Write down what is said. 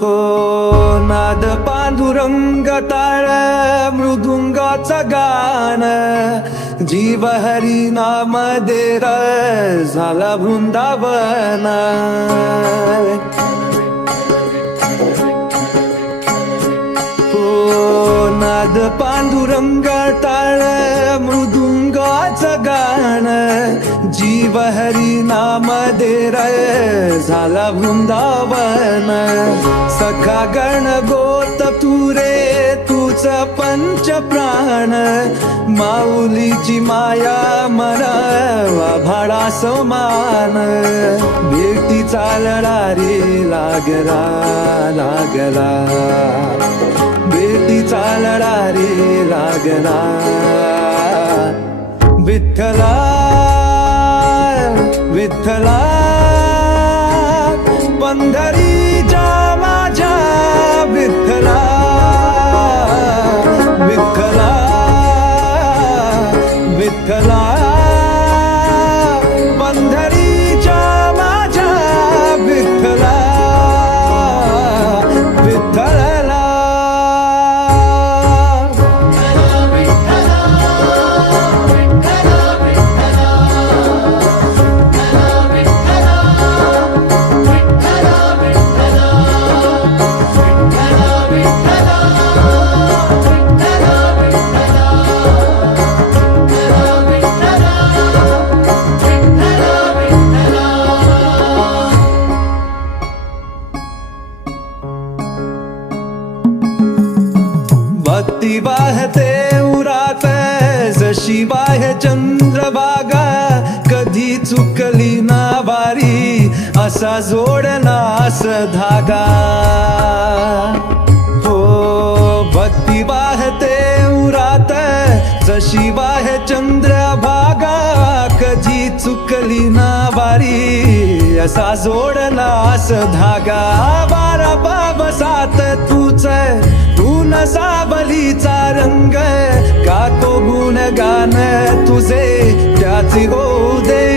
हो नाद पांडुरंग टाळ मृदुंगाचं गाण जीव हरी नाम देर झाला वृंदावन हो नाद पांडुरंग टाळ मृदुंगाचं गाण जीव हरी नाम देर झाला वृंदावन सखा गण गोत तू रे तूच पंच प्राण माऊलीची माया मरावा भाडा समान भेटीचा लढा रे लागला लागला भेटीचा लढा रे लागला विठ्ठला विठ्ठला पंढरीच्या माझ्या विठ्ठला विठ्ठला विठ्ठला पंढरीच्या माझ्या विठ्ठला विठ्ठला भक्ती वाहते उरात जशी बाह्य चंद्रभागा कधी चुकली ना वारी असा जोडनास धागा हो भक्ती वाहते उरात जशी बाह्य चंद्रभागा कधी चुकली ना वारी असा जोडनास धागा बारा बाबसात तूच तू सावलीचा रंग का तो गुणगान तुझे त्याची होऊ दे